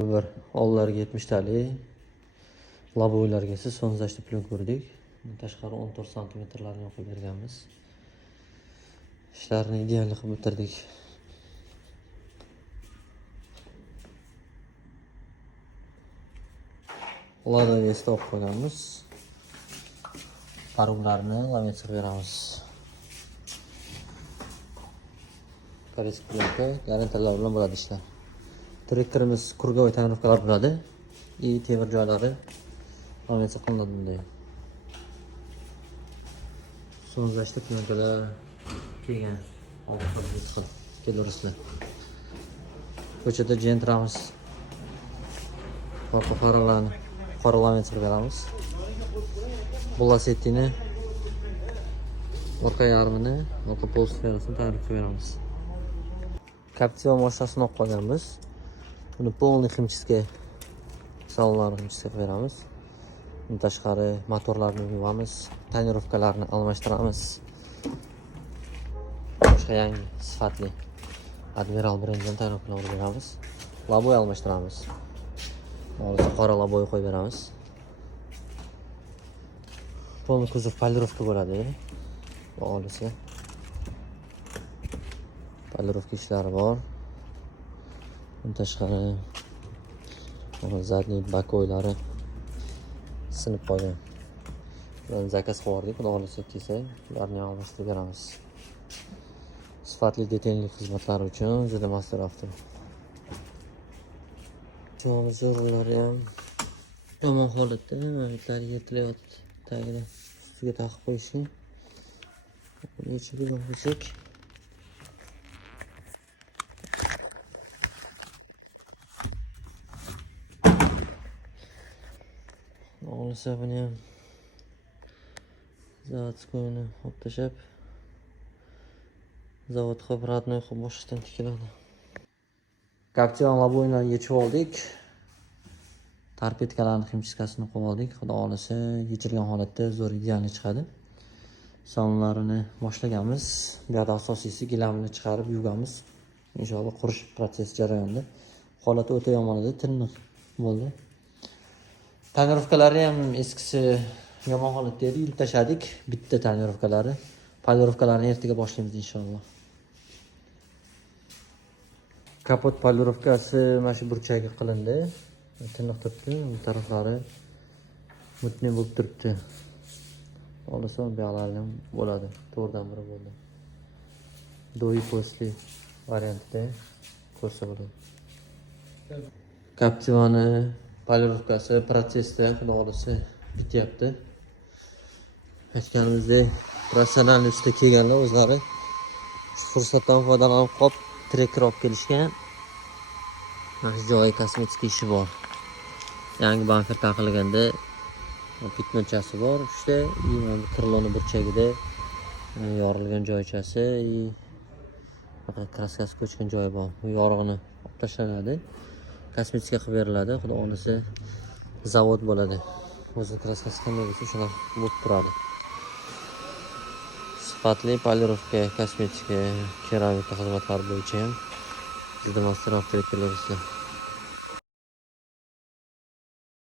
Bir ollariga 70 talik, laboylarga esa sonzashli plyonka ko'rdik. Tashqari 14 santimetrlarni yoqib berganmiz. Ishlarni ideal qilib bitirdik. Ladaga stop qo'yganmiz. Parumlarni lametga beramiz. Koreys plyonka garantiyalar bilan bo'ladi ishlar. Trekkerimiz kurgovoy tonirovkalar bo'ladi. Temir joylari lametga qilinadi bunday. Sonzashli plyonkalar kelgan. Kelaverasizlar. Ko'chada jentramiz. Orqa faralarni qora lametga beramiz. Bu lasetini orqa yarmini, orqa polsferasini tayyorlab beramiz. Captiva mashinasini olib qolganmiz. Buni полный химчистка salonlarni химчистка qilib beramiz. Bundan tashqari motorlarni yuvamiz, tonirovkalarni almashtiramiz. Boshqa yangi sifatli Admiral brendidan tonirovkalar beramiz. Laboy almashtiramiz. Hozir qora laboy qo'yib beramiz. Полный kuzov polirovka bo'ladi. Olisi. Polirovka ishlari bor. Bundan tashqari zadniy bakoylari sinib qolgan. Bularni zakaz qildik, xudo xolisa kelsa, ularni almashtirib beramiz. Sifatli detallik xizmatlari uchun juda mas'ul avto. Zo'rlari ham yomon holatda, magnitlar yirtilyapti. Tagida ustiga taqib qo'yishgan. Buni yechib qo'ysak. Olsa buni ham zavodskoyni olib tashlab zavodga родной qilib boshdan tikiladi. Captiva laboyni yechib oldik. Torpedkalarni химчисткасini qilib oldik. Xudo xolisa yechilgan holatda zo'r idealni chiqadi. Sonlarini boshlaganmiz. Bu yerda asosiysi gilamni chiqarib yuvganmiz. Inshaalloh qurish protsessi jarayonida. Holati o'ta yomon edi, tiniq bo'ldi. Tonirovkalari ham eskisi yomon holatda edi, yulib tashladik. Bitta tonirovkalari. Polirovkalarni ertaga boshlaymiz inshaalloh. Kapot polirovkasi mana shu burchagiga qilindi. Tiniq turibdi, bu taraflari mutni bo'lib turibdi. Olsa bu yoqlari ham bo'ladi. To'g'ridan biri bo'ldi. Do'yi postli variantida ko'rsa bo'ladi. Captivani polirovkasi protsessda xudo xolisa bityapti. Aytganimizdek, professional usta kelganlar o'zlari shu fursatdan foydalanib qolib, trekker olib kelishgan. Mana shu joyi kosmetik ishi bor. Yangi banker taqilganda pitnochasi bor. Ishda mana kriloni burchagida yorilgan joychasi, kraskasi ko'chgan joyi bor. Bu yorug'ini olib tashlanadi. Kosmetika qilib beriladi. Xudo xolisa zavod bo'ladi. O'zi kraskasi qanday bo'lsa shuna bo'lib turadi. Sifatli polirovka, kosmetika, keramika xizmatlari bo'yicha ham juda mas'ul avtoritlar.